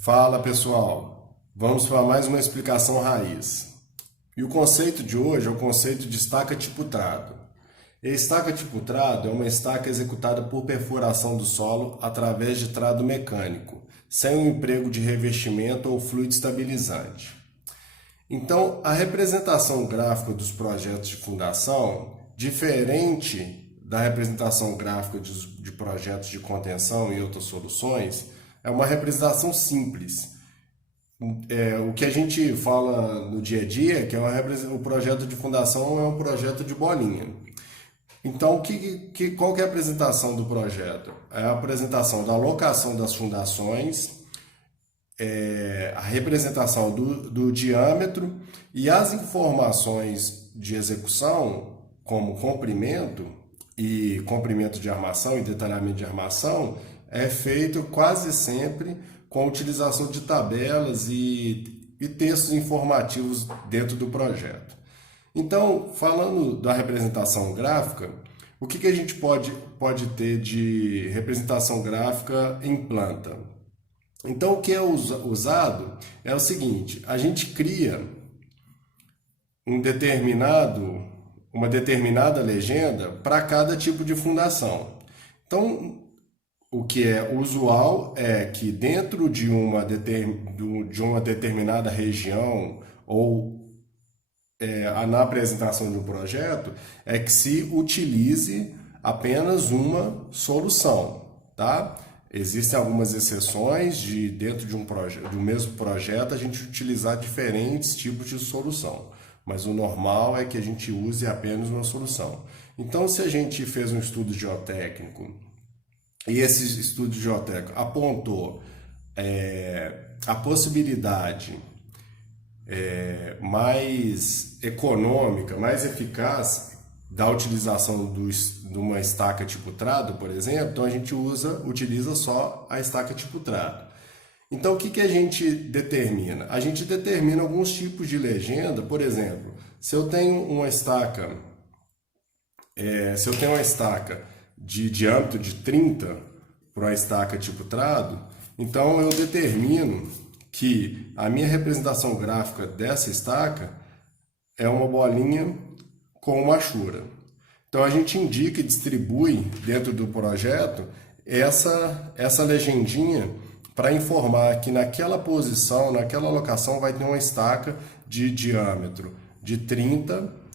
Fala pessoal, vamos para mais uma explicação raiz. E o conceito de hoje é o conceito de estaca tipo trado. E a estaca tipo trado é uma estaca executada por perfuração do solo através de trado mecânico, sem o emprego de revestimento ou fluido estabilizante. Então, a representação gráfica dos projetos de fundação, diferente da representação gráfica de projetos de contenção e outras soluções, é uma representação simples. O que a gente fala no dia a dia, que é o projeto de fundação é um projeto de bolinha. Então, qual que é a apresentação do projeto? É a apresentação da locação das fundações, a representação do diâmetro e as informações de execução, como comprimento e comprimento de armação e detalhamento de armação, é feito quase sempre com a utilização de tabelas e textos informativos dentro do projeto. Então, falando da representação gráfica, o que a gente pode ter de representação gráfica em planta? Então, o que é usado é o seguinte: a gente cria uma determinada legenda para cada tipo de fundação. Então, o que é usual é que dentro de uma determinada região ou na apresentação de um projeto é que se utilize apenas uma solução, tá? Existem algumas exceções de dentro de do mesmo projeto a gente utilizar diferentes tipos de solução, mas o normal é que a gente use apenas uma solução. Então, se a gente fez um estudo geotécnico e esse estudo geotécnico apontou a possibilidade mais econômica, mais eficaz da utilização de uma estaca tipo trado, por exemplo, então a gente utiliza só a estaca tipo trado. Então, o que a gente determina? A gente determina alguns tipos de legenda, por exemplo, se eu tenho uma estaca, de diâmetro de 30 para uma estaca tipo trado, então eu determino que a minha representação gráfica dessa estaca é uma bolinha com uma achura. Então a gente indica e distribui dentro do projeto essa legendinha para informar que naquela posição, naquela locação vai ter uma estaca de diâmetro de 30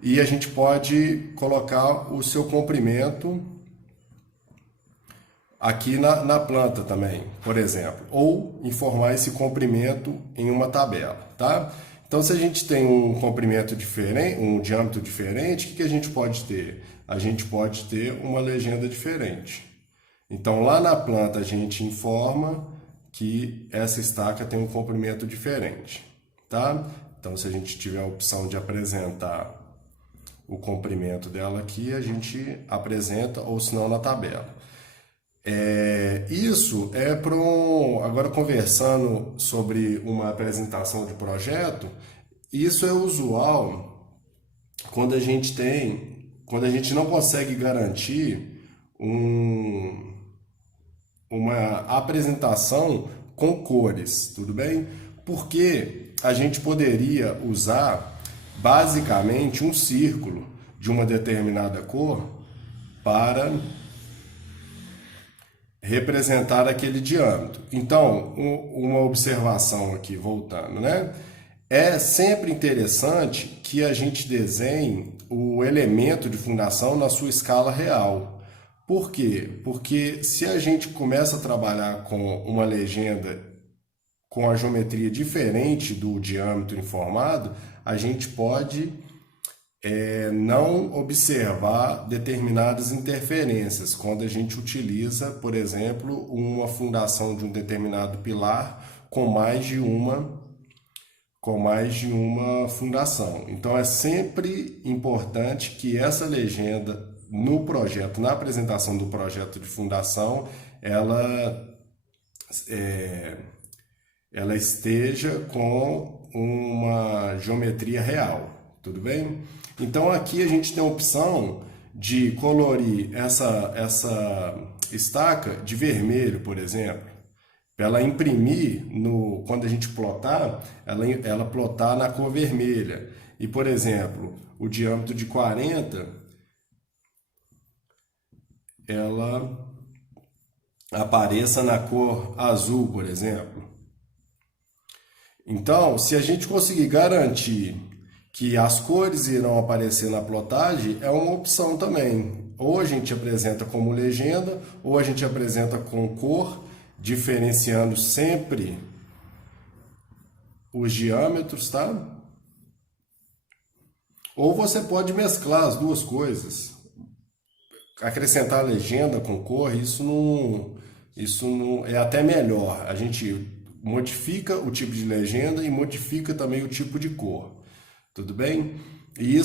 e a gente pode colocar o seu comprimento aqui na planta também, por exemplo, ou informar esse comprimento em uma tabela, tá? Então, se a gente tem um comprimento diferente, um diâmetro diferente, o que a gente pode ter? A gente pode ter uma legenda diferente. Então, lá na planta a gente informa que essa estaca tem um comprimento diferente, tá? Então, se a gente tiver a opção de apresentar o comprimento dela aqui, a gente apresenta, ou se não na tabela. Isso é para agora conversando sobre uma apresentação de projeto, isso é usual quando a gente não consegue garantir uma apresentação com cores, tudo bem? Porque a gente poderia usar basicamente um círculo de uma determinada cor para representar aquele diâmetro. Então, uma observação aqui, voltando, né? É sempre interessante que a gente desenhe o elemento de fundação na sua escala real. Por quê? Porque se a gente começa a trabalhar com uma legenda com a geometria diferente do diâmetro informado, a gente pode não observar determinadas interferências quando a gente utiliza, por exemplo, uma fundação de um determinado pilar com mais de uma fundação. Então é sempre importante que essa legenda no projeto, na apresentação do projeto de fundação, ela esteja com uma geometria real, tudo bem? Então aqui a gente tem a opção de colorir essa estaca de vermelho, por exemplo. Para ela imprimir, quando a gente plotar, ela plotar na cor vermelha. E, por exemplo, o diâmetro de 40, ela apareça na cor azul, por exemplo. Então, se a gente conseguir garantir que as cores irão aparecer na plotagem, é uma opção também. Ou a gente apresenta como legenda, ou a gente apresenta com cor, diferenciando sempre os diâmetros, tá? Ou você pode mesclar as duas coisas. Acrescentar legenda com cor, isso não é até melhor. A gente modifica o tipo de legenda e modifica também o tipo de cor. Tudo bem? E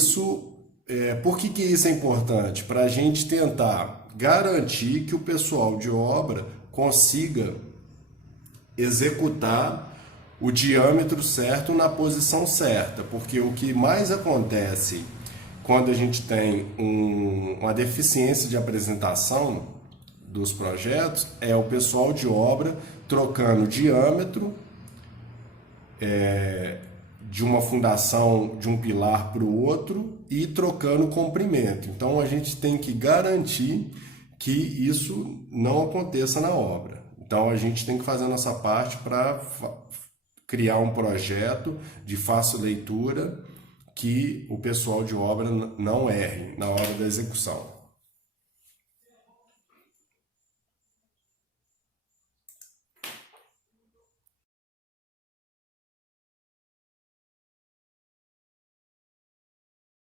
por que isso é importante? Para a gente tentar garantir que o pessoal de obra consiga executar o diâmetro certo na posição certa, porque o que mais acontece quando a gente tem uma deficiência de apresentação dos projetos é o pessoal de obra trocando diâmetro de uma fundação de um pilar para o outro e trocando comprimento. Então a gente tem que garantir que isso não aconteça na obra. Então a gente tem que fazer a nossa parte para criar um projeto de fácil leitura que o pessoal de obra não erre na hora da execução.